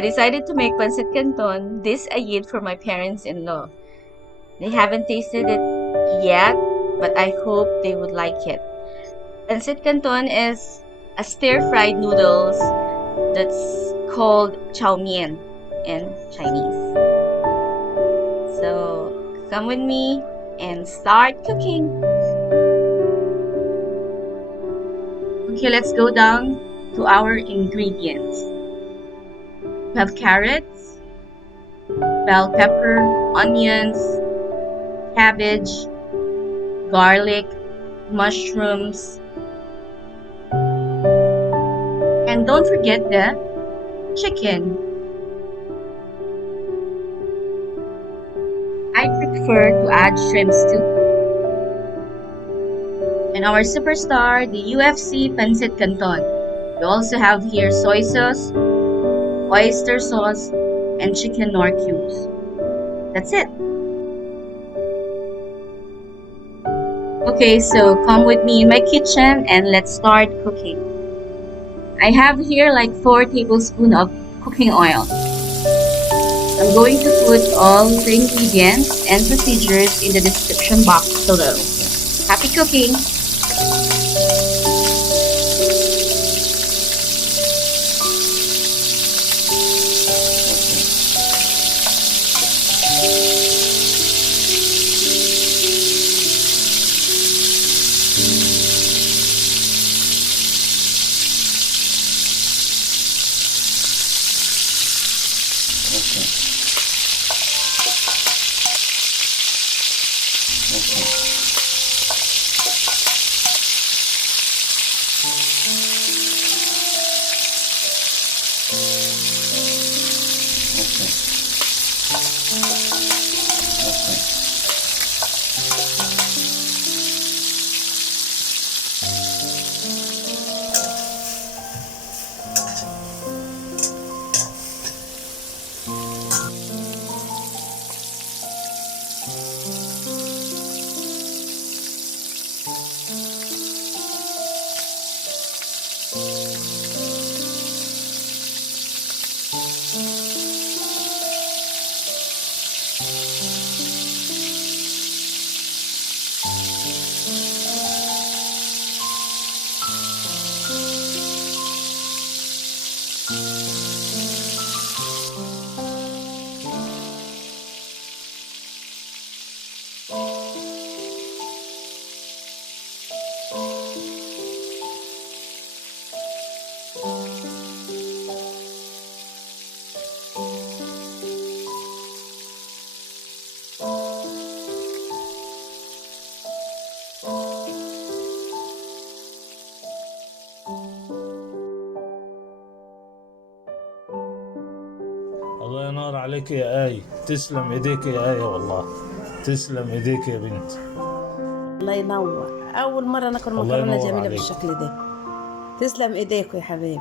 I decided to make pancit canton, this I hid for my parents-in-law. They haven't tasted it yet, but I hope they would like it. Pancit canton is a stir-fried noodles that's called chow mein in Chinese. So come with me and start cooking. Okay, let's go down to our ingredients. We have carrots, bell pepper, onions, cabbage, garlic, mushrooms, and don't forget the chicken. I prefer to add shrimps too. And our superstar, the UFC Pancit Canton. We also have here soy sauce, oyster sauce, and chicken nor cubes. That's it. Okay, so come with me in my kitchen and let's start cooking. I have here like 4 tablespoons of cooking oil. I'm going to put all the ingredients and procedures in the description box below. Happy cooking! الله ينور عليك يا آية. تسلم ايديك يا آية، والله تسلم ايديك يا بنت. الله ينور. أول مرة ناكل الله مكرونة ينور جميلة عليك. بالشكل ده. تسلم إيديك يا حبيبي.